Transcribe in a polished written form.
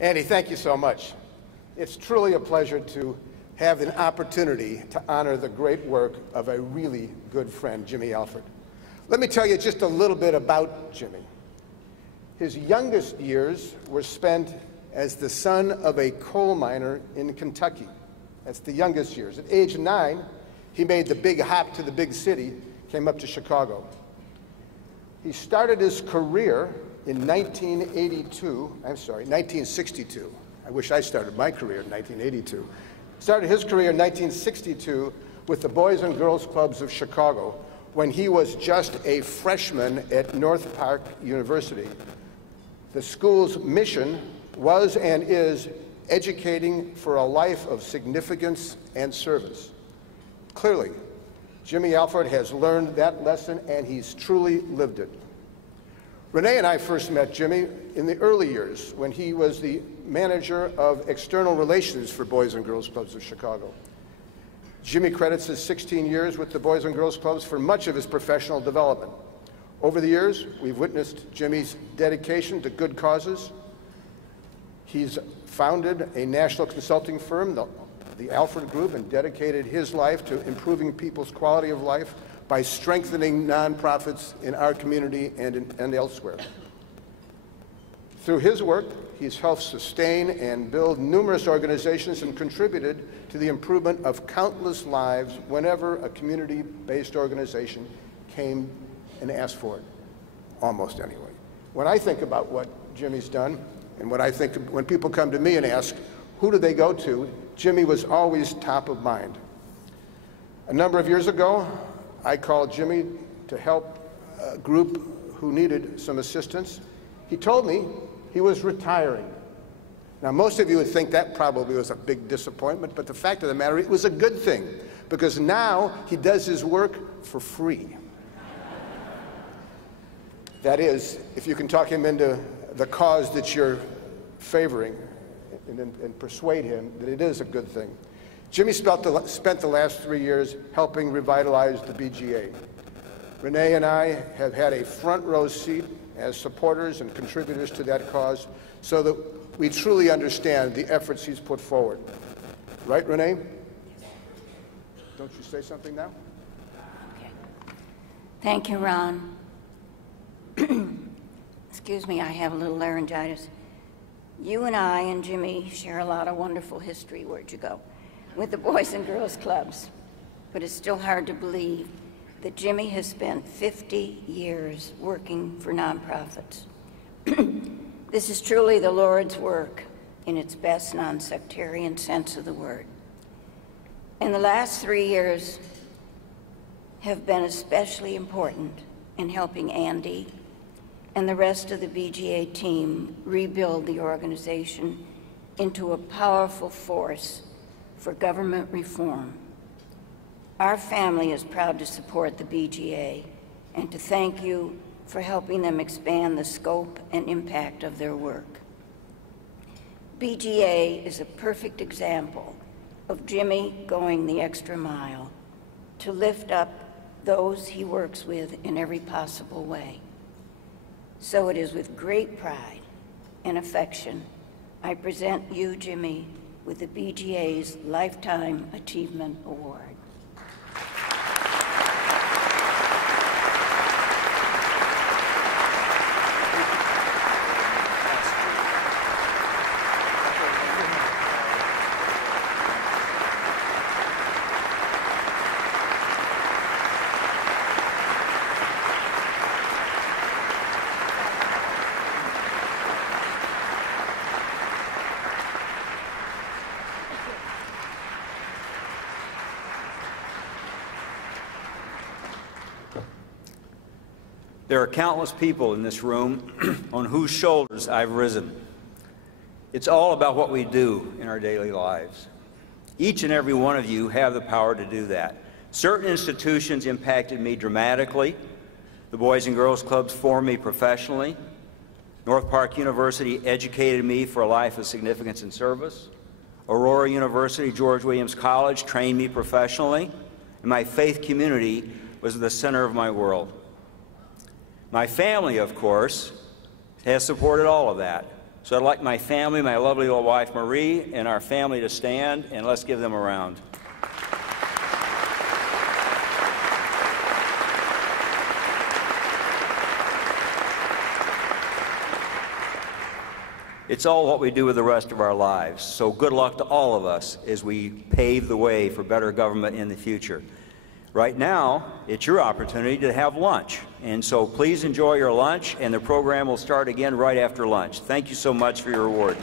Andy, thank you so much. It's truly a pleasure to have an opportunity to honor the great work of a really good friend, Jimmie Alford. Let me tell you just a little bit about Jimmie. His youngest years were spent as the son of a coal miner in Kentucky. That's the youngest years. At age 9, he made the big hop to the big city, came up to Chicago. He started his career in 1962. I wish I started my career in 1982. Started his career in 1962 with the Boys and Girls Clubs of Chicago when he was just a freshman at North Park University. The school's mission was and is educating for a life of significance and service. Clearly, Jimmie Alford has learned that lesson and he's truly lived it. Renee and I first met Jimmie in the early years when he was the manager of external relations for Boys and Girls Clubs of Chicago. Jimmie credits his 16 years with the Boys and Girls Clubs for much of his professional development. Over the years, we've witnessed Jimmie's dedication to good causes. He's founded a national consulting firm, the Alford Group, and dedicated his life to improving people's quality of life by strengthening nonprofits in our community and elsewhere. Through his work, he's helped sustain and build numerous organizations and contributed to the improvement of countless lives whenever a community-based organization came and asked for it, almost anyway. When I think about what Jimmie's done, and when people come to me and ask, who do they go to, Jimmie was always top of mind. A number of years ago, I called Jimmie to help a group who needed some assistance. He told me he was retiring. Now, most of you would think that probably was a big disappointment, but the fact of the matter, it was a good thing, because now he does his work for free. That is, if you can talk him into the cause that you're favoring and persuade him that it is a good thing. Jimmie spent the last 3 years helping revitalize the BGA. Renee and I have had a front row seat as supporters and contributors to that cause so that we truly understand the efforts he's put forward. Right, Renee? Don't you say something now? Okay. Thank you, Ron. Excuse me, I have a little laryngitis. You and I and Jimmie share a lot of wonderful history, where'd you go, with the Boys and Girls Clubs. But it's still hard to believe that Jimmie has spent 50 years working for nonprofits. This is truly the Lord's work in its best non-sectarian sense of the word. And the last 3 years have been especially important in helping Andy and the rest of the BGA team rebuild the organization into a powerful force for government reform. Our family is proud to support the BGA and to thank you for helping them expand the scope and impact of their work. BGA is a perfect example of Jimmie going the extra mile to lift up those he works with in every possible way. So it is with great pride and affection I present you, Jimmie, with the BGA's Lifetime Achievement Award. There are countless people in this room on whose shoulders I've risen. It's all about what we do in our daily lives. Each and every one of you have the power to do that. Certain institutions impacted me dramatically. The Boys and Girls Clubs formed me professionally. North Park University educated me for a life of significance and service. Aurora University, George Williams College trained me professionally. And my faith community was the center of my world. My family, of course, has supported all of that. So I'd like my family, my lovely little wife Marie, and our family to stand, and let's give them a round. It's all what we do with the rest of our lives. So good luck to all of us as we pave the way for better government in the future. Right now, it's your opportunity to have lunch. And so please enjoy your lunch, and the program will start again right after lunch. Thank you so much for your award.